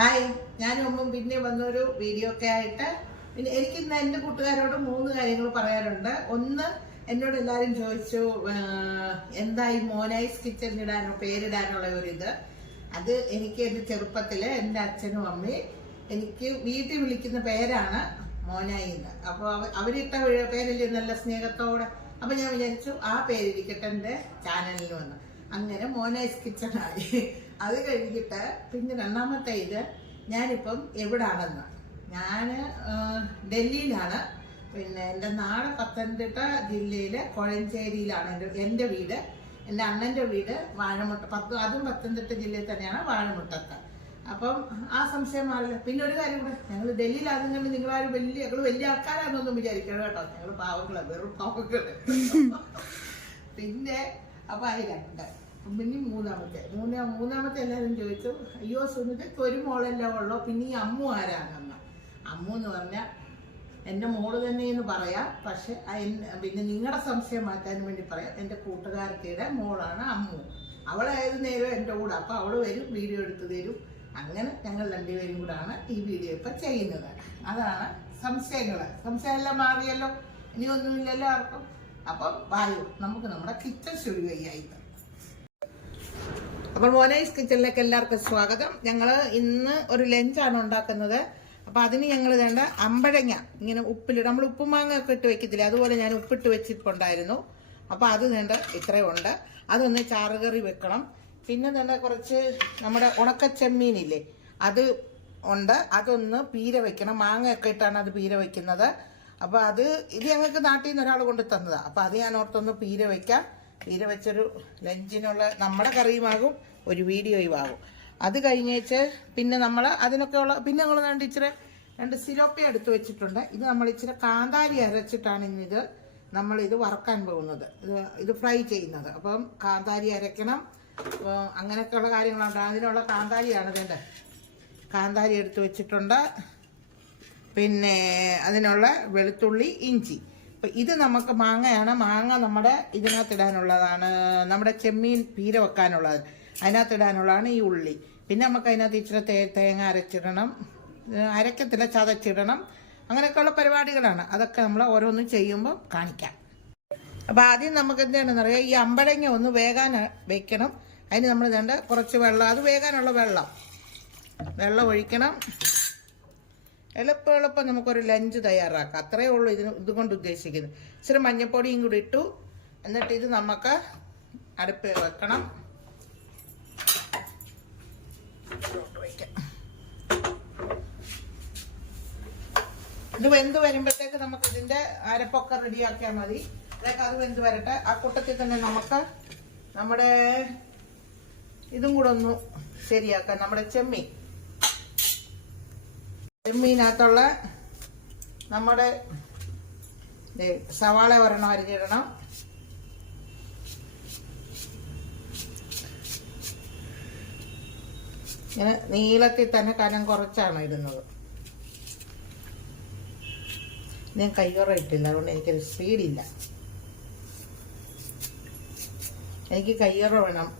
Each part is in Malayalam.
ഹായ്, ഞാൻ മുമ്പും പിന്നെ വന്നൊരു വീഡിയോ ഒക്കെ ആയിട്ട്. പിന്നെ എനിക്കിന്ന് എൻ്റെ കൂട്ടുകാരോട് 3 കാര്യങ്ങൾ പറയാനുണ്ട്. ഒന്ന്, എന്നോട് എല്ലാവരും ചോദിച്ചു എന്തായി മോനൈസ് കിച്ചൺ ഇടാനോ പേരിടാനുള്ള ഒരിത്. അത് എനിക്ക് എൻ്റെ ചെറുപ്പത്തിൽ എൻ്റെ അച്ഛനും അമ്മയും എനിക്ക് വീട്ടിൽ വിളിക്കുന്ന പേരാണ് മോനായി എന്ന്. അപ്പോൾ അവരിട്ട പേരിൽ നല്ല സ്നേഹത്തോടെ. അപ്പം ഞാൻ വിചാരിച്ചു ആ പേരിരിക്കട്ടെ എൻ്റെ ചാനലിൽ വന്ന്. അങ്ങനെ മോനൈസ് കിച്ചൺ ആയി. അത് കഴിഞ്ഞിട്ട് പിന്നെ രണ്ടാമത്തെ ഇത്, ഞാനിപ്പം എവിടാണെന്ന്. ഞാൻ ഡൽഹിയിലാണ്. പിന്നെ എൻ്റെ നാട് പത്തനംതിട്ട ജില്ലയിലെ കോഴഞ്ചേരിയിലാണ് എൻ്റെ വീട്. എൻ്റെ അണ്ണൻ്റെ വീട് വാഴമുട്ട, അതും പത്തനംതിട്ട ജില്ലയിൽ തന്നെയാണ്, വാഴമുട്ടത്ത്. അപ്പം ആ സംശയം മാറില്ല. പിന്നെ ഒരു കാര്യം കൂടെ, ഞങ്ങൾ ഡൽഹിയിലാകുന്നുണ്ട്. ഞങ്ങൾ വലിയ ആൾക്കാരാണെന്നൊന്നും വിചാരിക്കണം കേട്ടോ. ഞങ്ങൾ പാവങ്ങളാണ്, വെറും പാവങ്ങള്. പിന്നെ അപ്പൊ അത് 2. പിന്നെ മൂന്നാമത്തെ എല്ലാവരും ചോദിച്ചു, അയ്യോ സുനിതയ്ക്ക് ഒരു മോളെല്ലാം ഉള്ളോ, പിന്നെ ഈ അമ്മു ആരാണെന്ന്. അമ്മു എന്ന് പറഞ്ഞാൽ എൻ്റെ മോള് തന്നെയെന്ന് പറയാം. പക്ഷെ പിന്നെ നിങ്ങളുടെ സംശയം മാറ്റാൻ വേണ്ടി പറയാം, എൻ്റെ കൂട്ടുകാർക്കിടെ മോളാണ് അമ്മു. അവളേത് നേരം എൻ്റെ കൂടെ. അപ്പം അവൾ വരും, വീഡിയോ എടുത്ത് തരും. അങ്ങനെ ഞങ്ങൾ രണ്ടുപേരും കൂടാണ് ഈ വീഡിയോ ഇപ്പം ചെയ്യുന്നത്. അതാണ് സംശയമെല്ലാം മാറിയല്ലോ, ഇനി ഒന്നുമില്ലല്ലോ ആർക്കും. അപ്പം വായു, നമുക്ക് നമ്മുടെ കിച്ചൺ സ്റ്റുഡിയോയായി. അപ്പോൾ മോനൈസ് കിച്ചണിലേക്ക് എല്ലാവർക്കും സ്വാഗതം. ഞങ്ങൾ ഇന്ന് ഒരു ലഞ്ചാണ് ഉണ്ടാക്കുന്നത്. അപ്പോൾ അതിന് ഞങ്ങൾ വേണ്ട അമ്പഴങ്ങ ഇങ്ങനെ ഉപ്പിലിട്ട്, നമ്മൾ ഉപ്പുമാങ്ങ ഒക്കെ ഇട്ട് വെക്കത്തില്ല, അതുപോലെ ഞാൻ ഉപ്പിട്ട് വെച്ചിട്ടുണ്ടായിരുന്നു. അപ്പോൾ അത് വേണ്ട ഇത്രയുണ്ട്. അതൊന്ന് ചാറുകറി വെക്കണം. പിന്നെ വേണ്ട കുറച്ച് നമ്മുടെ ഉണക്കച്ചെമ്മീനില്ലേ, അത് ഉണ്ട്. അതൊന്ന് പീര വെക്കണം. മാങ്ങയൊക്കെ ഇട്ടാണ് അത് പീര വെക്കുന്നത്. അപ്പോൾ ഇത് ഞങ്ങൾക്ക് നാട്ടിൽ നിന്ന് ഒരാൾ കൊണ്ട് തന്നതാണ്. അപ്പോൾ അത് ഞാൻ ഓർത്തൊന്ന് പീര വെക്കാം. പീര വെച്ചൊരു ലഞ്ചിനുള്ള നമ്മുടെ കറിയുമാകും, ഒരു വീഡിയോയും ആകും. അത് കഴിഞ്ഞേച്ച് പിന്നെ നമ്മൾ അതിനൊക്കെ ഉള്ള പിന്നെ നമ്മൾ രണ്ട് സിലോപ്പി എടുത്ത് വെച്ചിട്ടുണ്ട്. ഇത് നമ്മൾ ഇച്ചിരി കാന്താരി അരച്ചിട്ടാണ് ഇന്നിത് നമ്മളിത് വറക്കാൻ പോകുന്നത്, ഇത് ഫ്രൈ ചെയ്യുന്നത്. അപ്പം കാന്താരി അരയ്ക്കണം, അങ്ങനെയൊക്കെയുള്ള കാര്യങ്ങളുണ്ട്. അതിനുള്ള കാന്താരിയാണ് വേണ്ട. കാന്താരി എടുത്ത് വെച്ചിട്ടുണ്ട്. പിന്നെ അതിനുള്ള വെളുത്തുള്ളി, ഇഞ്ചി. അപ്പം ഇത് നമുക്ക് മാങ്ങയാണ്. മാങ്ങ നമ്മുടെ ഇതിനകത്തിടാനുള്ളതാണ്, നമ്മുടെ ചെമ്മീൻ പീര വെക്കാനുള്ളത്, അതിനകത്തിടാനുള്ളതാണ് ഈ ഉള്ളി. പിന്നെ നമുക്ക് അതിനകത്ത് ഇച്ചിരി തേങ്ങ അരച്ചിടണം, അരക്കത്തില്ല ചതച്ചിടണം. അങ്ങനെയൊക്കെയുള്ള പരിപാടികളാണ്. അതൊക്കെ നമ്മൾ ഓരോന്നും ചെയ്യുമ്പോൾ കാണിക്കാം. അപ്പോൾ ആദ്യം നമുക്ക് എന്താണെന്ന് അറിയാം, ഈ അമ്പഴങ്ങ ഒന്ന് വേകാൻ വെക്കണം. അതിന് നമ്മൾ വേണ്ട കുറച്ച് വെള്ളം, അത് വേകാനുള്ള വെള്ളം ഒഴിക്കണം. എളുപ്പം നമുക്കൊരു ലഞ്ച് തയ്യാറാക്കാം. അത്രയേ ഉള്ളൂ ഇതുകൊണ്ട് ഉദ്ദേശിക്കുന്നത്. ഇച്ചിരി മഞ്ഞപ്പൊടിയും കൂടി ഇട്ടു. എന്നിട്ട് ഇത് നമുക്ക് അടുപ്പ് വെക്കണം. ഇത് വെന്ത് വരുമ്പോഴത്തേക്ക് നമുക്ക് ഇതിന്റെ അരപ്പൊക്കെ റെഡിയാക്കിയാൽ മതി. അതൊക്കെ അത് വെന്ത് വരട്ടെ. ആ കൂട്ടത്തിൽ തന്നെ നമുക്ക് നമ്മുടെ ഇതും കൂടെ ഒന്ന് ശരിയാക്കാം. നമ്മുടെ ചെമ്മീനകത്തുള്ള നമ്മുടെ സവാള ഒരെണ്ണം അരിഞ്ഞിടണം. ഇങ്ങനെ നീളത്തിൽ തന്നെ കനം കുറച്ചാണ് ഇടുന്നത്. ഞാൻ കയ്യോറ ഇട്ടില്ല, അതുകൊണ്ട് എനിക്കൊരു സ്പീഡില്ല. എനിക്ക് കയ്യോറ വേണം,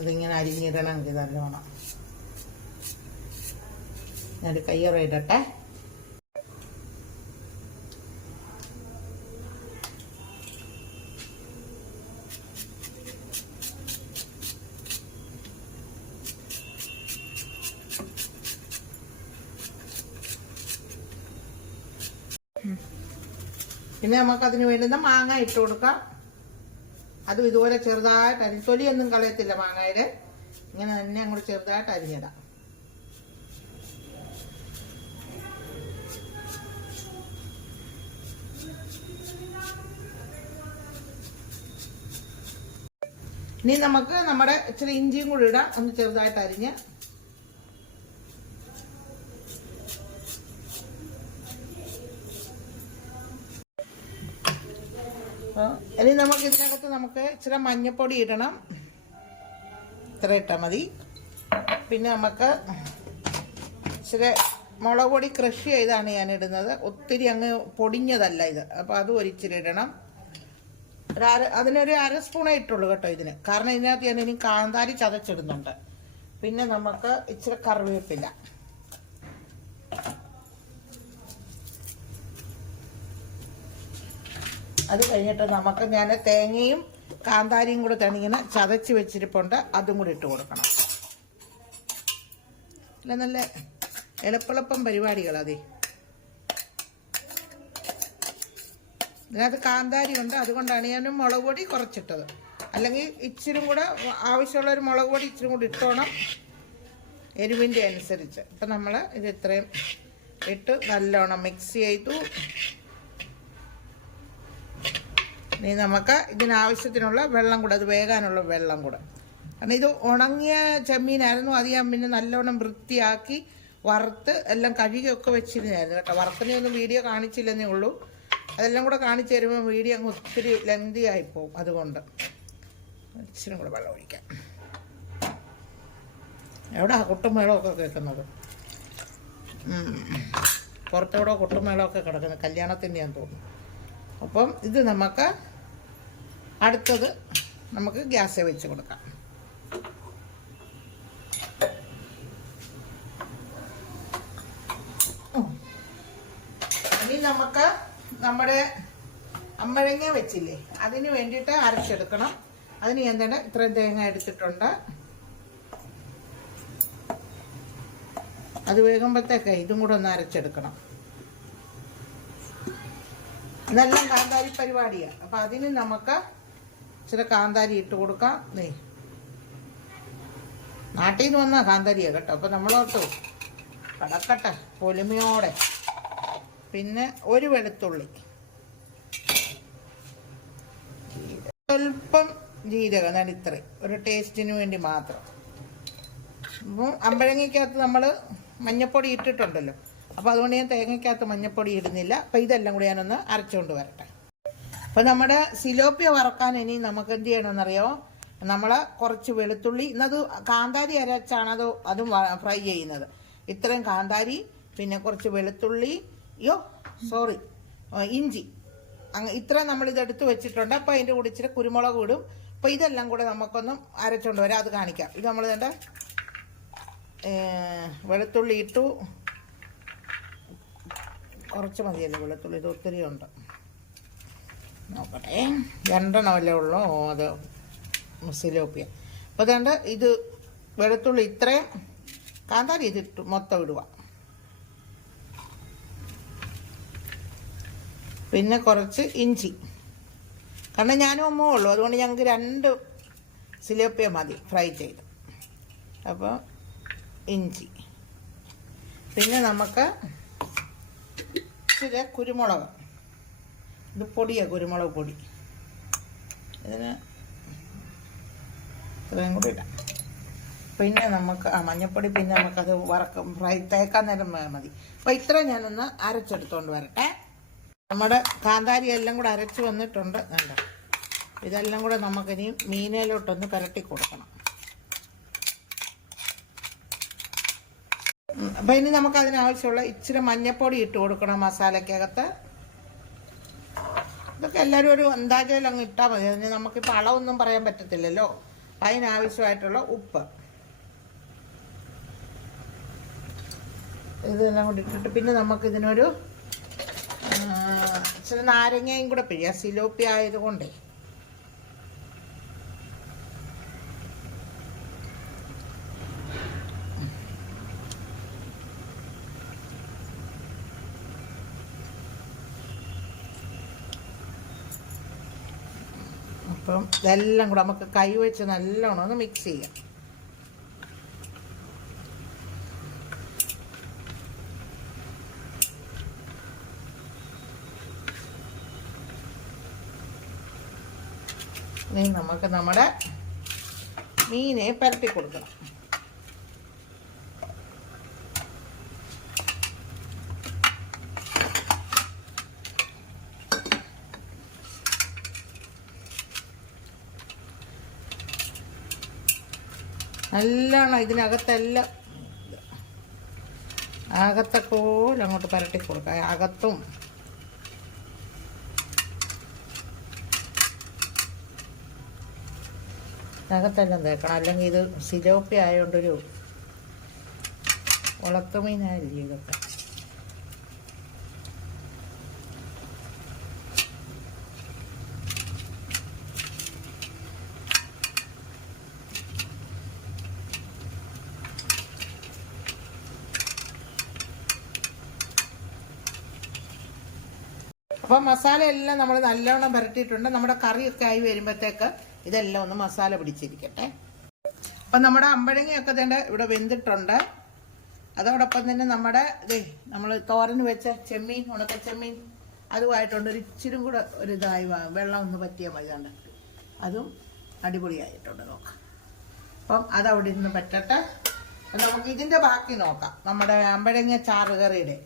അതിങ്ങനെ അരിഞ്ഞിടണമെങ്കിൽ നല്ലോണം. ഞാനൊരു കയ്യോറ ഇടട്ടെ. പിന്നെ നമുക്കതിന് വേണ്ടുന്ന മാങ്ങ ഇട്ട് കൊടുക്കാം. അതും ഇതുപോലെ ചെറുതായിട്ട് തൊലിയൊന്നും കളയത്തില്ല മാങ്ങയുടെ, ഇങ്ങനെ തന്നെ അങ്ങോട്ട് ചെറുതായിട്ട് അരിഞ്ഞിടാം. ഇനി നമുക്ക് നമ്മുടെ ഇച്ചിരി ഇഞ്ചിയും കൂടി ഇടാം, ഒന്ന് ചെറുതായിട്ട് അരിഞ്ഞ്. ഇനി നമുക്ക് ഇതിനകത്ത് ഇച്ചിരി മഞ്ഞപ്പൊടി ഇടണം. ഇത്ര ഇട്ടാൽ മതി. പിന്നെ നമുക്ക് ഇച്ചിരി മുളക് പൊടി ക്രഷ് ചെയ്താണ് ഞാൻ ഇടുന്നത്, ഒത്തിരി അങ്ങ് പൊടിഞ്ഞതല്ല ഇത്. അപ്പോൾ അതും ഒരിച്ചിരി ഇടണം. അതിനൊരു 1/2 സ്പൂണേ ഇട്ടുള്ളൂ കേട്ടോ ഇതിന്. കാരണം ഇതിനകത്ത് ഞാൻ ഇനി കാന്താരി ചതച്ചിടുന്നുണ്ട്. പിന്നെ നമുക്ക് ഇച്ചിരി കറിവേപ്പില, അത് കഴിഞ്ഞിട്ട് നമുക്ക് ഞാൻ തേങ്ങയും കാന്താരിയും കൂടെ തണിങ്ങനെ ചതച്ച് വെച്ചിരിപ്പുണ്ട്, അതും കൂടി ഇട്ട് കൊടുക്കണം. അല്ല നല്ല എളുപ്പെളുപ്പം പരിപാടികളതേ. ഇതിനകത്ത് കാന്താരി ഉണ്ട്, അതുകൊണ്ടാണ് ഞാൻ മുളക് പൊടി കുറച്ചിട്ടത്. അല്ലെങ്കിൽ ഇച്ചിരി കൂടെ ആവശ്യമുള്ളൊരു മുളക് പൊടി ഇച്ചിരി കൂടി ഇട്ടോണം, എരിവിൻ്റെ അനുസരിച്ച്. ഇപ്പം നമ്മൾ ഇത് ഇത്രയും ഇട്ട് നല്ലോണം മിക്സ് ചെയ്തു. ഇനി നമുക്ക് ഇതിനാവശ്യത്തിനുള്ള വെള്ളം കൂടെ, അത് വേകാനുള്ള വെള്ളം കൂടെ. കാരണം ഇത് ഉണങ്ങിയ ചെമ്മീനായിരുന്നു, അത് ഞാൻ പിന്നെ നല്ലോണം വൃത്തിയാക്കി വറുത്ത് എല്ലാം കഴുകിയൊക്കെ വെച്ചിരുന്നായിരുന്നു കേട്ടോ. വറുക്കുന്നതൊന്നും വീഡിയോ കാണിച്ചില്ലെന്നേ ഉള്ളൂ. അതെല്ലാം കൂടെ കാണിച്ചു തരുമ്പോൾ വീഡിയോ അങ്ങ് ഒത്തിരി ലെന്തി ആയിപ്പോവും. അതുകൊണ്ട് ഇച്ചിരി കൂടെ വെള്ളം ഒഴിക്കാം. എവിടാ കൊട്ടും മേളമൊക്കെ കേൾക്കുന്നത്? പുറത്തെവിടോ കൊട്ടും മേളമൊക്കെ കിടക്കുന്നത്, കല്യാണത്തിൻ്റെ ഞാൻ തോന്നുന്നു. അപ്പം ഇത് നമുക്ക് അടുത്തത് നമുക്ക് ഗ്യാസ് വെച്ച് കൊടുക്കാം. ഇനി നമുക്ക് നമ്മുടെ അമ്പഴങ്ങ വെച്ചില്ലേ, അതിന് വേണ്ടിയിട്ട് അരച്ചെടുക്കണം. അതിന് ഞാൻ തന്നെ ഇത്രയും തേങ്ങ എടുത്തിട്ടുണ്ട്. അത് വേകുമ്പോഴത്തേക്ക് ഇതും കൂടെ ഒന്ന് അരച്ചെടുക്കണം. ഇതെല്ലാം കാന്താരി പരിപാടിയാണ്. അപ്പം അതിന് നമുക്ക് ഇച്ചിരി കാന്താരി ഇട്ട് കൊടുക്കാം. നാട്ടിൽ നിന്ന് വന്നാൽ കാന്താരിയാണ് കേട്ടോ. അപ്പം നമ്മളോട്ട് കടക്കട്ടെ പൊലിമയോടെ. പിന്നെ ഒരു വെളുത്തുള്ളി, സ്വല്പം ജീരകം, ഞാൻ ഇത്രയും ഒരു ടേസ്റ്റിന് വേണ്ടി മാത്രം. അപ്പം അമ്പഴങ്ങയ്ക്കകത്ത് നമ്മൾ മഞ്ഞപ്പൊടി ഇട്ടിട്ടുണ്ടല്ലോ, അപ്പോൾ അതുകൊണ്ട് ഞാൻ തേങ്ങയ്ക്കകത്ത് മഞ്ഞപ്പൊടി ഇടുന്നില്ല. അപ്പം ഇതെല്ലാം കൂടി ഞാനൊന്ന് അരച്ചുകൊണ്ട് വരട്ടെ. അപ്പം നമ്മുടെ സിലോപ്പിയ വറക്കാൻ ഇനി നമുക്ക് എന്ത് ചെയ്യണമെന്നറിയാമോ? നമ്മൾ കുറച്ച് വെളുത്തുള്ളി, ഇന്നത് കാന്താരി അരച്ചാണ് അതും ഫ്രൈ ചെയ്യുന്നത്. ഇത്രയും കാന്താരി, പിന്നെ കുറച്ച് വെളുത്തുള്ളി, ഇഞ്ചി, ഇത്രയും നമ്മളിതെടുത്ത് വെച്ചിട്ടുണ്ട്. അപ്പോൾ അതിൻ്റെ കൂടെ ഇച്ചിരി കുരുമുളക് ഇടും. അപ്പോൾ ഇതെല്ലാം കൂടെ നമുക്കൊന്നും അരച്ചുകൊണ്ട് വരാം, അത് കാണിക്കാം. ഇത് നമ്മൾ വേണ്ട വെളുത്തുള്ളി ഇട്ടു, കുറച്ച് മതിയല്ലോ വെളുത്തുള്ളി, ഇത് ഒത്തിരി ഉണ്ട്. നോക്കട്ടെ, 2 ഉള്ളൂ അത് സിലോപ്പിയ. അപ്പോൾ അതുകൊണ്ട് ഇത് വെളുത്തുള്ളി ഇത്രയും, കാന്താരി ഇതിട്ടു മൊത്തം ഇടുക. പിന്നെ കുറച്ച് ഇഞ്ചി, കാരണം ഞാനും അമ്മ ഉള്ളൂ, അതുകൊണ്ട് ഞങ്ങൾക്ക് 2 സിലോപ്പിയ മതി ഫ്രൈ ചെയ്ത്. അപ്പോൾ ഇഞ്ചി, പിന്നെ നമുക്ക് ഇച്ചിരി കുരുമുളക്, ഇത് പൊടിയാണ്, കുരുമുളക് പൊടി. ഇതിന് ഇത്രയും കൂടി ഇടാം. പിന്നെ നമുക്ക് മഞ്ഞൾപ്പൊടി, പിന്നെ നമുക്കത് തേക്കാൻ നേരം മതി. അപ്പോൾ ഇത്രയും ഞാനൊന്ന് അരച്ചെടുത്തോണ്ട് വരട്ടെ. നമ്മുടെ കാന്താരി എല്ലാം കൂടെ അരച്ച് വന്നിട്ടുണ്ട്. നല്ല ഇതെല്ലാം കൂടെ നമുക്കിനി മീനയിലോട്ടൊന്ന് പുരട്ടി കൊടുക്കണം. അപ്പം ഇനി നമുക്ക് അതിനാവശ്യമുള്ള ഇച്ചിരി മഞ്ഞൾപ്പൊടി ഇട്ട് കൊടുക്കണം മസാലയ്ക്കകത്ത്. ഇതൊക്കെ എല്ലാവരും ഒരു അന്താജയിൽ അങ്ങ് ഇട്ടാൽ മതി. അതിന് നമുക്കിപ്പോൾ അളവൊന്നും പറയാൻ പറ്റത്തില്ലല്ലോ. അതിനാവശ്യമായിട്ടുള്ള ഉപ്പ് ഇതെല്ലാം കൂടി ഇട്ടിട്ട്, പിന്നെ നമുക്കിതിനൊരു ഇച്ചിരി നാരങ്ങയും കൂടെ പിഴിയാം, സിലോപ്പി ആയതുകൊണ്ടേ. അപ്പം ഇതെല്ലാം കൂടെ നമുക്ക് കൈ വെച്ച് നല്ലോണം ഒന്ന് മിക്സ് ചെയ്യാം. ഇനി നമുക്ക് നമ്മുടെ മീനെ പുരട്ടി കൊടുക്കണം. നല്ലോണം ഇതിനകത്തെല്ലാം അകത്തൊക്കെ പോലെ അങ്ങോട്ട് പുരട്ടി കൊടുക്കാം. അകത്തും അകത്തെല്ലാം തേക്കണം, അല്ലെങ്കിൽ ഇത് സിലോപ്പി ആയതുകൊണ്ടൊരു ഉളത്തുമീനായില്ലേ ഇതൊക്കെ. അപ്പം മസാല എല്ലാം നമ്മൾ നല്ലോണം പുരട്ടിയിട്ടുണ്ട്. നമ്മുടെ കറിയൊക്കെ ആയി വരുമ്പോഴത്തേക്ക് ഇതെല്ലാം ഒന്ന് മസാല പിടിച്ചിരിക്കട്ടെ. അപ്പം നമ്മുടെ അമ്പഴങ്ങയൊക്കെ തന്നെ ഇവിടെ വെന്തിട്ടുണ്ട്. അതോടൊപ്പം തന്നെ നമ്മുടെ നമ്മൾ തോരന് വെച്ച ചെമ്മീൻ, ഉണക്ക ചെമ്മീൻ അതുമായിട്ടുണ്ട്. ഒരു ഇച്ചിരും കൂടെ ഒരു ഇതായി വെള്ളം ഒന്ന് പറ്റിയാൽ മതി. കണ്ട് അതും അടിപൊളിയായിട്ടുണ്ട്. നോക്കാം. അപ്പം അതവിടെ ഇരുന്ന് പറ്റട്ടെ. നമുക്ക് ഇതിൻ്റെ ബാക്കി നോക്കാം. നമ്മുടെ അമ്പഴങ്ങ ചാറ് കറിയുടെ.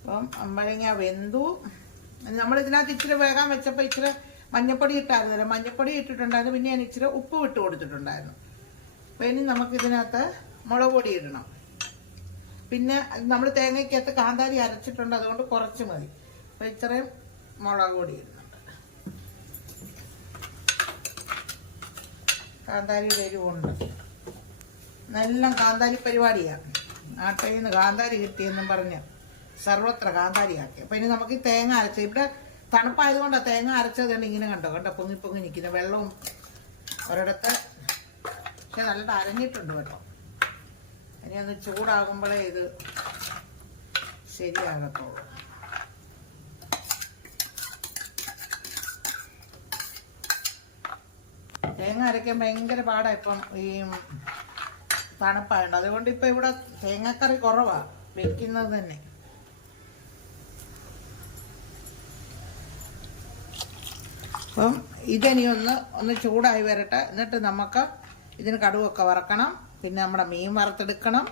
അപ്പം അമ്പഴങ്ങ വെന്തു. നമ്മൾ ഇതിനകത്ത് ഇച്ചിരി വേഗം വെച്ചപ്പോൾ ഇച്ചിരി മഞ്ഞപ്പൊടി ഇട്ടായിരുന്നല്ലോ, മഞ്ഞപ്പൊടി ഇട്ടിട്ടുണ്ടായിരുന്നു. പിന്നെ ഞാൻ ഇച്ചിരി ഉപ്പ് വിട്ട് കൊടുത്തിട്ടുണ്ടായിരുന്നു. അപ്പം ഇനി നമുക്കിതിനകത്ത് മുളക് പൊടി ഇടണം. പിന്നെ നമ്മൾ തേങ്ങയ്ക്കകത്ത് കാന്താരി അരച്ചിട്ടുണ്ട്, അതുകൊണ്ട് കുറച്ച് മതി. അപ്പം ഇത്രയും മുളക് പൊടി ഇടുന്നുണ്ട്. കാന്താരിയുടെ എരിവുണ്ട്. നല്ല കാന്താരി പരിപാടിയാണ്. നാട്ടിൽ നിന്ന് കാന്താരി കിട്ടിയെന്നും പറഞ്ഞ് സർവത്ര കാന്താരിയാക്കി. അപ്പം ഇനി നമുക്ക് തേങ്ങ അരച്ച്, ഇവിടെ തണുപ്പായതുകൊണ്ടാണ് തേങ്ങ അരച്ചതുകൊണ്ട് ഇങ്ങനെ കണ്ടോ പൊങ്ങി പൊങ്ങി നിൽക്കുന്ന വെള്ളവും ഒരിടത്ത്. പക്ഷെ നല്ല അരഞ്ഞിട്ടുണ്ട് കേട്ടോ. ഇനി ഒന്ന് ചൂടാകുമ്പോഴേ ഇത് ശരിയാകത്തുള്ളൂ. തേങ്ങ അരയ്ക്കാൻ ഭയങ്കര പാടാണ് ഇപ്പം ഈ തണുപ്പായുണ്ട്. അതുകൊണ്ട് ഇപ്പം ഇവിടെ തേങ്ങാക്കറി കുറവാണ് വെക്കുന്നത് തന്നെ. അപ്പം ഇതിനി ഒന്ന് ചൂടായി വരട്ടെ. എന്നിട്ട് നമുക്ക് ഇതിന് കടുവൊക്കെ വറക്കണം. പിന്നെ നമ്മുടെ മീൻ വറുത്തെടുക്കണം.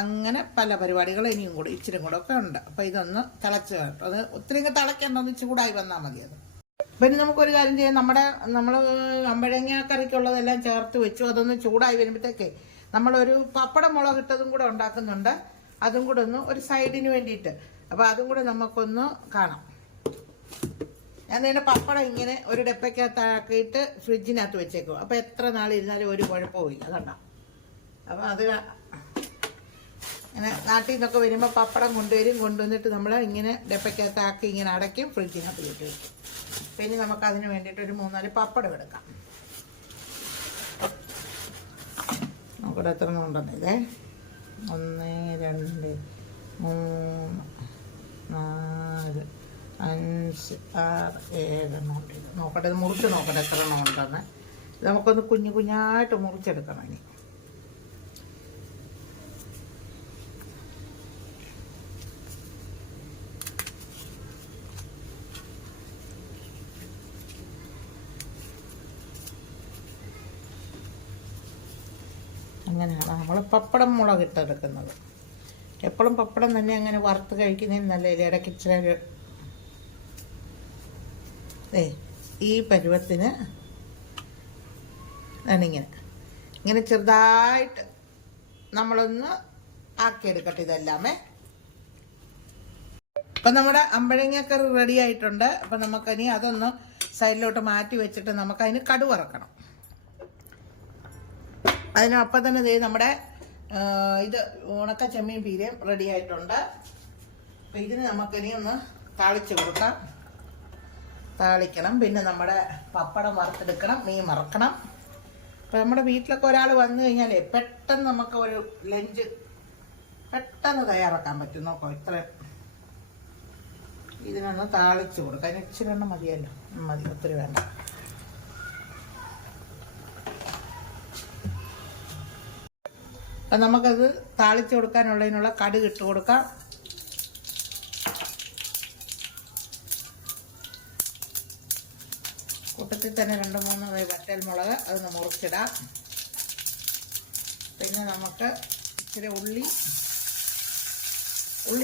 അങ്ങനെ പല പരിപാടികൾ ഇനിയും കൂടി ഇച്ചിരി കൂടെ ഒക്കെ ഉണ്ട്. അപ്പം ഇതൊന്ന് തിളച്ച് കേട്ടോ. അത് ഒത്തിരി തിളയ്ക്കേണ്ട, ഒന്ന് ചൂടായി വന്നാൽ മതി അത്. അപ്പം ഇനി നമുക്കൊരു കാര്യം ചെയ്യാം. നമ്മൾ അമ്പഴങ്ങ കറിക്കുള്ളതെല്ലാം ചേർത്ത് വെച്ചു. അതൊന്ന് ചൂടായി വരുമ്പോഴത്തേക്കേ നമ്മളൊരു പപ്പടം മുളക് ഇട്ടതും കൂടെ ഉണ്ടാക്കുന്നുണ്ട്. അതും കൂടെ ഒന്ന് ഒരു സൈഡിന് വേണ്ടിയിട്ട്. അപ്പം അതും കൂടെ നമുക്കൊന്ന് കാണാം. ഞാൻ ഇതിൻ്റെ പപ്പടം ഇങ്ങനെ ഒരു ഡപ്പയ്ക്കകത്താക്കിയിട്ട് ഫ്രിഡ്ജിനകത്ത് വെച്ചേക്കും. അപ്പോൾ എത്ര നാളിരുന്നാലും ഒരു കുഴപ്പമില്ല. അതുകൊണ്ടാ. അപ്പം അത് ഇങ്ങനെ നാട്ടിൽ നിന്നൊക്കെ വരുമ്പോൾ പപ്പടം കൊണ്ടുവന്നിട്ട് നമ്മൾ ഇങ്ങനെ ഡപ്പയ്ക്കകത്താക്കി ഇങ്ങനെ അടയ്ക്കും, ഫ്രിഡ്ജിനകത്ത് വെച്ച് വയ്ക്കും. പിന്നെ നമുക്ക് അതിന് വേണ്ടിയിട്ട് ഒരു 3-4 പപ്പടം എടുക്കാം. നമുക്കിവിടെ എത്ര ഉണ്ടെന്ന് ഇതേ 1 2 3 4 5 6 7 ഉണ്ട്. നോക്കട്ടെ, ഇത് മുറിച്ച് നോക്കട്ടെ എത്ര എണ്ണം ഉണ്ടെന്ന്. നമുക്കൊന്ന് കുഞ്ഞു കുഞ്ഞായിട്ട് മുറിച്ചെടുക്കണം. ഇനി അങ്ങനെയാണ് നമ്മൾ പപ്പടം മുളക് ഇട്ടെടുക്കുന്നത്. എപ്പോഴും പപ്പടം തന്നെ അങ്ങനെ വറുത്ത് കഴിക്കുന്നതിന് നല്ലതില്ല. ഇടയ്ക്ക് ഇച്ചിരി ഈ പരുവത്തിന് ഇങ്ങനെ ചെറുതായിട്ട് നമ്മളൊന്ന് ആക്കിയെടുക്കട്ടെ ഇതെല്ലാമേ. അപ്പം നമ്മുടെ അമ്പഴങ്ങക്കറി റെഡി ആയിട്ടുണ്ട്. അപ്പം നമുക്കിനി അതൊന്ന് സൈഡിലോട്ട് മാറ്റി വെച്ചിട്ട് നമുക്കതിന് കടുക് വറക്കണം. അതിനൊപ്പം തന്നെ നമ്മുടെ ഇത് ഉണക്ക ചെമ്മീൻ പീരയും റെഡി ആയിട്ടുണ്ട്. അപ്പം ഇതിന് നമുക്കിനി ഒന്ന് താളിക്കണം. പിന്നെ നമ്മുടെ പപ്പടം വറുത്തെടുക്കണം, മീൻ വറക്കണം. അപ്പം നമ്മുടെ വീട്ടിലൊക്കെ ഒരാൾ വന്നു കഴിഞ്ഞാലേ പെട്ടെന്ന് നമുക്ക് ഒരു ലഞ്ച് പെട്ടെന്ന് തയ്യാറാക്കാൻ പറ്റും. നോക്കോ, ഇത്രയും ഇതിനൊന്ന് താളിച്ച് കൊടുക്കാം. അതിന് ഇച്ചിരി എണ്ണം മതിയല്ലോ, മതി, ഒത്തിരി വേണ്ട. അപ്പം നമുക്കത് താളിച്ച് കൊടുക്കാനുള്ളതിനുള്ള കടുക് ഇട്ട് കൊടുക്കാം. കൂട്ടത്തിൽ തന്നെ 2-3 വറ്റൽ മുളക് അതൊന്ന് മുറിച്ചിടാം. പിന്നെ നമുക്ക് ഇച്ചിരി ഉള്ളി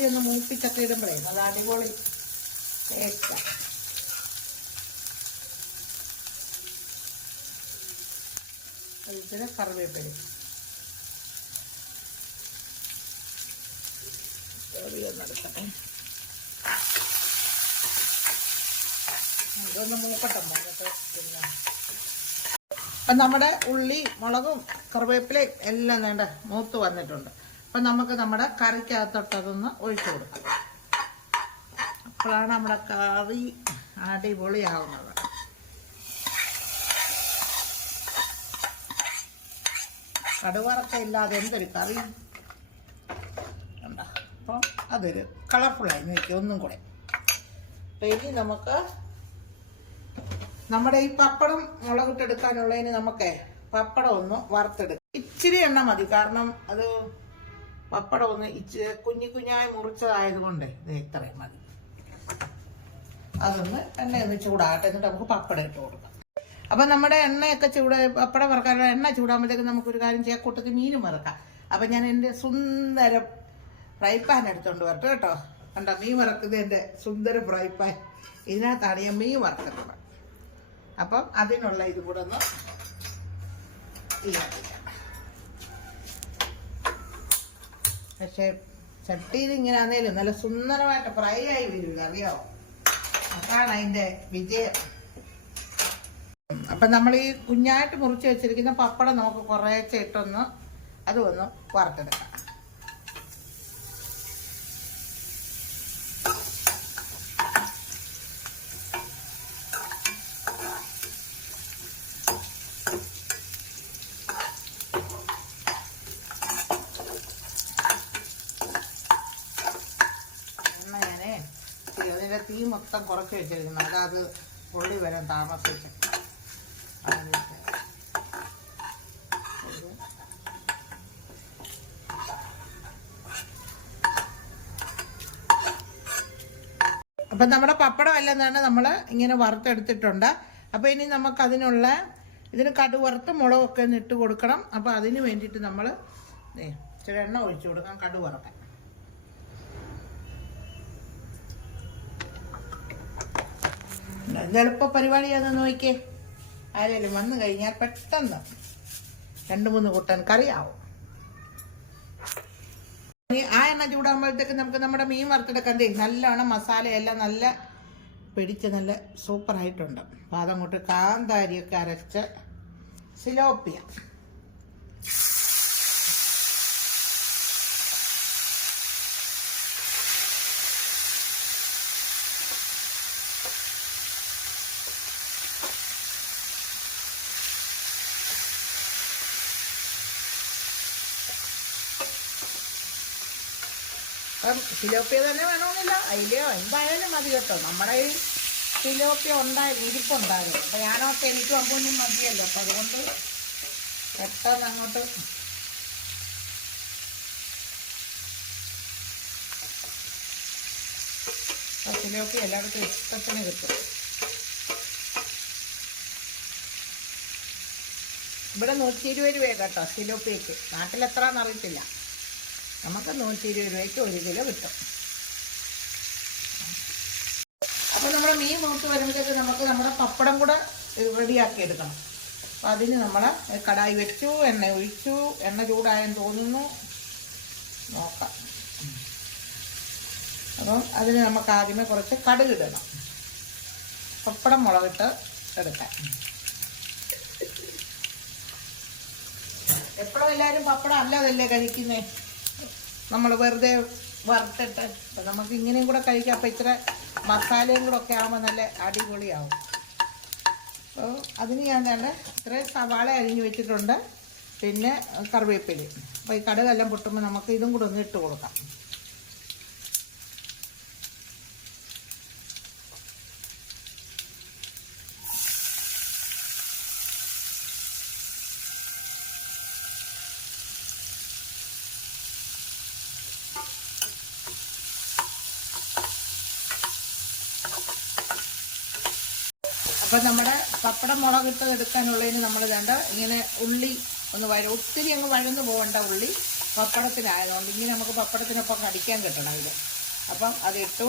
ഒന്ന് മൂപ്പിച്ചൊക്കെ ഇടുമ്പോഴേ അത് അടിപൊളി ടേസ്റ്റാണ്. ഇച്ചിരി കറിവേപ്പില ഒന്നെടുക്കട്ടെ. ഇതൊന്ന് മൂക്കട്ടെ. മൂന്നിട്ട് പിന്നെ അപ്പം നമ്മുടെ ഉള്ളി മുളകും കറിവേപ്പിലയും എല്ലാം വേണ്ട മൂത്ത് വന്നിട്ടുണ്ട്. അപ്പം നമുക്ക് നമ്മുടെ കറിക്കകത്തോട്ടതൊന്ന് ഒഴിച്ചു കൊടുക്കാം. അപ്പോഴാണ് നമ്മുടെ കറി അടിപൊളിയാവുന്നത്. കടുവറക്ക ഇല്ലാതെ എന്തൊരു കറി ഉണ്ടോ. അപ്പം അതൊരു കളർഫുള്ളായി നോക്കി ഒന്നും കൂടെ. അപ്പം ഇനി നമുക്ക് നമ്മുടെ ഈ പപ്പടം മുളകിട്ടെടുക്കാനുള്ളതിന് നമുക്ക് പപ്പടം ഒന്ന് വറുത്തെടുക്കാം. ഇച്ചിരി എണ്ണ മതി, കാരണം അത് പപ്പടം ഒന്ന് കുഞ്ഞു കുഞ്ഞായി മുറിച്ചതായതുകൊണ്ട് ഇത് ഇത്രയും മതി. അതൊന്ന് എണ്ണയൊന്ന് ചൂടാകട്ടെ, എന്നിട്ട് നമുക്ക് പപ്പടം ഇട്ട് കൊടുക്കാം. അപ്പം നമ്മുടെ എണ്ണയൊക്കെ പപ്പടം വറക്കാനുള്ള എണ്ണ ചൂടാകുമ്പോഴത്തേക്ക് നമുക്കൊരു കാര്യം ചെയ്യാം, കൂട്ടത്തിൽ മീനും വറക്കാം. അപ്പം ഞാൻ എൻ്റെ സുന്ദരം ഫ്രൈ പാൻ എടുത്തുകൊണ്ട് വരട്ടെ കേട്ടോ. കണ്ടോ, മീൻ വറക്കുന്നത് എൻ്റെ സുന്ദര ഫ്രൈ പാൻ. ഇതിനകത്താണ് ഞാൻ മീൻ വറക്കുന്നത്. അപ്പം അതിനുള്ള ഇത് കൂടെ ഒന്ന് ഇല്ലാതില്ല. പക്ഷെ ചട്ടിയിൽ ഇങ്ങനെ ആണെങ്കിലും നല്ല സുന്ദരമായിട്ട് ഫ്രൈ ആയി വരില്ല, അറിയാമോ? അതാണ് അതിൻ്റെ വിജയം. അപ്പം നമ്മൾ ഈ കുഞ്ഞായിട്ട് മുറിച്ച് വെച്ചിരിക്കുന്ന പപ്പടം നമുക്ക് കുറേശ്ശെ ഇട്ടൊന്ന് അതും ഒന്ന് വറുത്തെടുക്കാം. അതിൻ്റെ തീ മൊത്തം കുറച്ച് വെച്ചിരിക്കുന്നത്, അതാത് പൊള്ളി വരാൻ താമസിച്ച്. അപ്പം നമ്മുടെ പപ്പടം എല്ലാം തന്നെ നമ്മൾ ഇങ്ങനെ വറുത്തെടുത്തിട്ടുണ്ട്. അപ്പോൾ ഇനി നമുക്കതിനുള്ള ഇതിന് കടുവറുത്ത് മുളകൊക്കെ ഒന്ന് ഇട്ട് കൊടുക്കണം. അപ്പോൾ അതിന് വേണ്ടിയിട്ട് നമ്മൾ ഇച്ചിരി എണ്ണ ഒഴിച്ചു കൊടുക്കാം കടുവറുക്കാൻ. എളുപ്പ പരിപാടിയാണെന്ന് നോക്കിയേ. ആരെങ്കിലും വന്നു കഴിഞ്ഞാൽ പെട്ടെന്ന് 2-3 കൂട്ടൻ കറിയാവും. ആ എണ്ണ ചൂടാകുമ്പോഴത്തേക്ക് നമുക്ക് നമ്മുടെ മീൻ വറുത്തെടുക്കണ്ടേ. നല്ലോണം മസാലയെല്ലാം നല്ല പിടിച്ച് നല്ല സൂപ്പറായിട്ടുണ്ട്. അപ്പം അതങ്ങോട്ട് കാന്താരിയൊക്കെ അരച്ച് സിലോപ്പിയ. അപ്പം സിലോപ്പിയ തന്നെ വേണമെന്നില്ല, അതിലെയോ എന്തായാലും മതി കേട്ടോ. നമ്മുടെ ഈ സിലോപ്പിയ ഇരിപ്പുണ്ടായിരുന്നു. അപ്പം ഞാനൊക്കെ എനിക്കും അപ്പൊന്നും മതിയല്ലോ. അപ്പം അതുകൊണ്ട് പെട്ടെന്ന് അങ്ങോട്ട് സിലോപ്പിയ എല്ലായിടത്തും ഇഷ്ടത്തിന് കിട്ടും. ഇവിടെ 120 രൂപ കേട്ടോ സിലോപ്പിയക്ക്. നാട്ടിലെത്രയാണെന്ന് അറിയത്തില്ല. നമുക്ക് 120 രൂപയ്ക്ക് 1 കിലോ കിട്ടും. അപ്പോൾ നമ്മുടെ മീൻ മൂത്ത് വരുമ്പോഴത്തേക്ക് നമുക്ക് നമ്മുടെ പപ്പടം കൂടെ റെഡിയാക്കി എടുക്കണം. അപ്പോൾ അതിന് നമ്മൾ കടായി വെച്ചു, എണ്ണ ഒഴിച്ചു. എണ്ണ ചൂടായെന്ന് തോന്നുന്നു, നോക്കാം. അപ്പം അതിന് നമുക്ക് ആദ്യമേ കുറച്ച് കടുക് ഇടണം. പപ്പടം മുളകിട്ട് എടുക്കാം. എപ്പോഴും എല്ലാവരും പപ്പടം അല്ലാതല്ലേ കഴിക്കുന്നേ, നമ്മൾ വെറുതെ വറുത്തിട്ട്. അപ്പം നമുക്ക് ഇങ്ങനെയും കൂടെ കഴിക്കാം. അപ്പം ഇത്ര മസാലയും കൂടെ ഒക്കെ ആകുമ്പോൾ നല്ല അടിപൊളിയാവും. അപ്പോൾ അതിന് ഞാൻ തന്നെ ഇത്രയും സവാള അരിഞ്ഞ് വെച്ചിട്ടുണ്ട്, പിന്നെ കറിവേപ്പില. അപ്പോൾ ഈ കടുകെല്ലാം പൊട്ടുമ്പോൾ നമുക്ക് ഇതും കൂടെ ഒന്ന് ഇട്ട് കൊടുക്കാം. അപ്പം നമ്മുടെ പപ്പടം മുളകിട്ട് എടുക്കാനുള്ളതിന് നമ്മൾ വേണ്ട ഇങ്ങനെ ഉള്ളി ഒന്ന് ഒത്തിരി അങ്ങ് വഴന്നു പോകേണ്ട ഉള്ളി പപ്പടത്തിനായതുകൊണ്ട് ഇങ്ങനെ നമുക്ക് പപ്പടത്തിനൊപ്പം കടിക്കാൻ കിട്ടണം ഇത്. അപ്പം അതിട്ടു.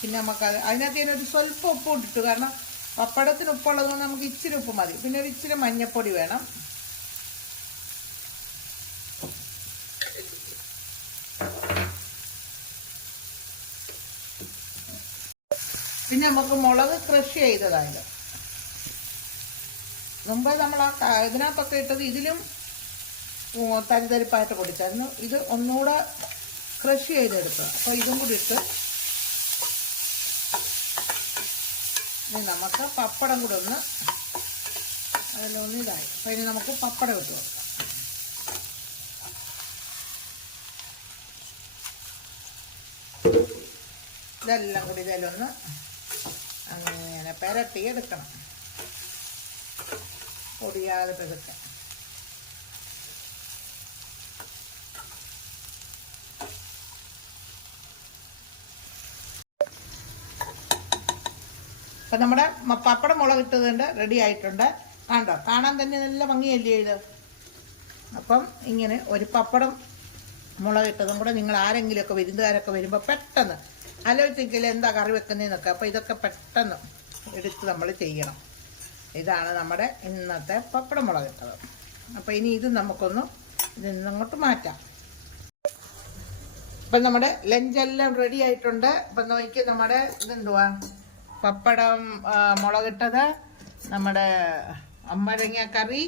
പിന്നെ നമുക്കത് അതിനകത്ത് ഞാനൊരു സ്വല്പം ഉപ്പ് ഇട്ടിട്ടു, കാരണം പപ്പടത്തിന് ഉപ്പുള്ളതുകൊണ്ട് നമുക്ക് ഇച്ചിരി ഉപ്പ് മതി. പിന്നെ ഒരു ഇച്ചിരി മഞ്ഞൾപ്പൊടി വേണം. പിന്നെ നമുക്ക് മുളക് ക്രഷ് ചെയ്തതായത് മുമ്പേ നമ്മൾ ഇതിനകത്തൊക്കെ ഇട്ടത് ഇതിലും തരിതരിപ്പായിട്ട് പൊടിച്ചായിരുന്നു. ഇത് ഒന്നുകൂടെ ക്രഷ് ചെയ്തെടുക്കുക. അപ്പോൾ ഇതും കൂടി ഇട്ട് നമുക്ക് പപ്പടം കൂടെ ഒന്ന് അതിലൊന്ന് ഇതായി. അപ്പോൾ ഇനി നമുക്ക് പപ്പടം ഇട്ട് കൊടുക്കാം. ഇതെല്ലാം കൂടി ഇതിലൊന്ന് അങ്ങനെ പെരട്ടി എടുക്കണം, പൊടിയാതെ പെരുക്കാം. അപ്പം നമ്മുടെ പപ്പടം മുളകിട്ടതുണ്ട്, റെഡി ആയിട്ടുണ്ട്. കണ്ടോ, കാണാൻ തന്നെ നല്ല ഭംഗിയല്ലേ ഇത്. അപ്പം ഇങ്ങനെ ഒരു പപ്പടം മുളകിട്ടതും കൂടെ നിങ്ങൾ ആരെങ്കിലുമൊക്കെ വിരുന്നുകാരൊക്കെ വരുമ്പോൾ പെട്ടെന്ന് ആലോചിച്ചെങ്കിൽ എന്താ കറി വെക്കുന്നതെന്നൊക്കെ. അപ്പോൾ ഇതൊക്കെ പെട്ടെന്ന് എടുത്ത് നമ്മൾ ചെയ്യണം. ഇതാണ് നമ്മുടെ ഇന്നത്തെ പപ്പടം മുളകിട്ടത്. അപ്പോൾ ഇനി ഇത് നമുക്കൊന്ന് ഇതിൽ നിന്നങ്ങോട്ട് മാറ്റാം. അപ്പം നമ്മുടെ ലഞ്ചെല്ലാം റെഡി ആയിട്ടുണ്ട്. അപ്പം നോക്കി നമ്മുടെ ഇതെന്തുവാ, പപ്പടം മുളകിട്ടത്, നമ്മുടെ അമ്പഴങ്ങ കറി,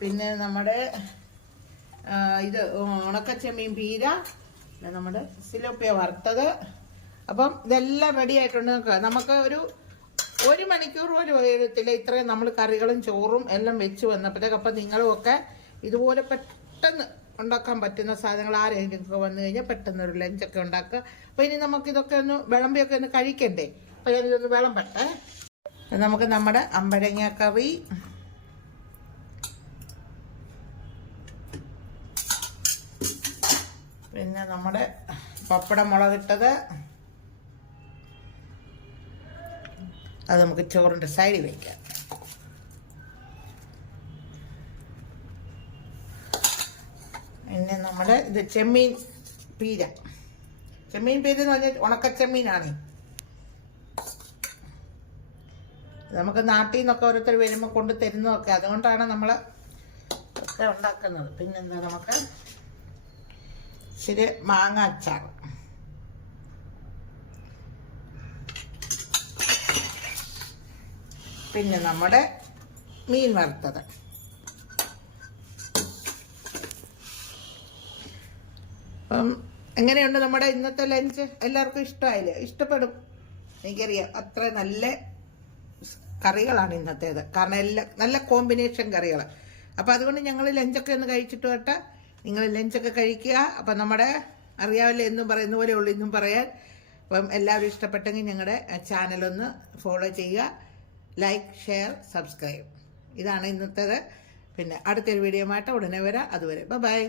പിന്നെ നമ്മുടെ ഇത് ഉണക്കച്ചെമ്മീൻ പീര, നമ്മുടെ സിലോപ്പിയ വറുത്തത്. അപ്പം ഇതെല്ലാം റെഡി ആയിട്ടുണ്ട്. നമുക്ക് ഒരു മണിക്കൂർ പോലും എഴുത്തില്ല, ഇത്രയും നമ്മൾ കറികളും ചോറും എല്ലാം വെച്ച് വന്നപ്പോഴത്തേക്ക്. അപ്പം നിങ്ങളും ഒക്കെ ഇതുപോലെ പെട്ടെന്ന് ഉണ്ടാക്കാൻ പറ്റുന്ന സാധനങ്ങൾ ആരെങ്കിലും വന്നു കഴിഞ്ഞാൽ പെട്ടെന്ന് ഒരു ലഞ്ചൊക്കെ ഉണ്ടാക്കുക. അപ്പോൾ ഇനി നമുക്കിതൊക്കെ ഒന്ന് വിളമ്പിയൊക്കെ ഒന്ന് കഴിക്കണ്ടേ. അപ്പോൾ ഞാനിതൊന്ന് വിളമ്പട്ടെ. നമുക്ക് നമ്മുടെ അമ്പഴങ്ങ കറി, പിന്നെ നമ്മുടെ പപ്പടം മുളകിട്ടത്, അത് നമുക്ക് ചോറിൻ്റെ സൈഡിൽ വയ്ക്കാം. പിന്നെ നമ്മുടെ ഇത് ചെമ്മീൻ പീര. ചെമ്മീൻ പീര എന്ന് പറഞ്ഞാൽ ഉണക്കച്ചെമ്മീനാണ്. നമുക്ക് നാട്ടിൽ നിന്നൊക്കെ ഓരോരുത്തർ വരുമ്പോൾ കൊണ്ട് തരുന്നതൊക്കെ, അതുകൊണ്ടാണ് നമ്മൾ ഒക്കെ ഉണ്ടാക്കുന്നത്. പിന്നെന്താ, നമുക്ക് ഇച്ചിരി മാങ്ങ അച്ചാർ, പിന്നെ നമ്മുടെ മീൻ വറുത്തത്. അപ്പം എങ്ങനെയുണ്ട് നമ്മുടെ ഇന്നത്തെ ലഞ്ച്? എല്ലാവർക്കും ഇഷ്ടമായില്ലേ? ഇഷ്ടപ്പെടും, എനിക്കറിയാം. അത്ര നല്ല കറികളാണ് ഇന്നത്തേത്. കാരണം എല്ലാം നല്ല കോമ്പിനേഷൻ കറികൾ. അപ്പോൾ അതുകൊണ്ട് ഞങ്ങൾ ലഞ്ചൊക്കെ ഒന്ന് കഴിച്ചിട്ട് വരട്ടെ. നിങ്ങൾ ലഞ്ചൊക്കെ കഴിക്കുക. അപ്പം നമ്മുടെ അറിയാമല്ലോ, എന്നും പറയുന്ന പോലെ ഉള്ളൂ ഇന്നും പറയാൻ. അപ്പം എല്ലാവരും ഇഷ്ടപ്പെട്ടെങ്കിൽ ഞങ്ങളുടെ ചാനലൊന്ന് ഫോളോ ചെയ്യുക. Like, share, subscribe. ഇതാണ് ഇന്നത്തേത്. പിന്നെ അടുത്തൊരു വീഡിയോ ആയിട്ട് ഉടനെ വരാം. അതുവരെ ബൈ.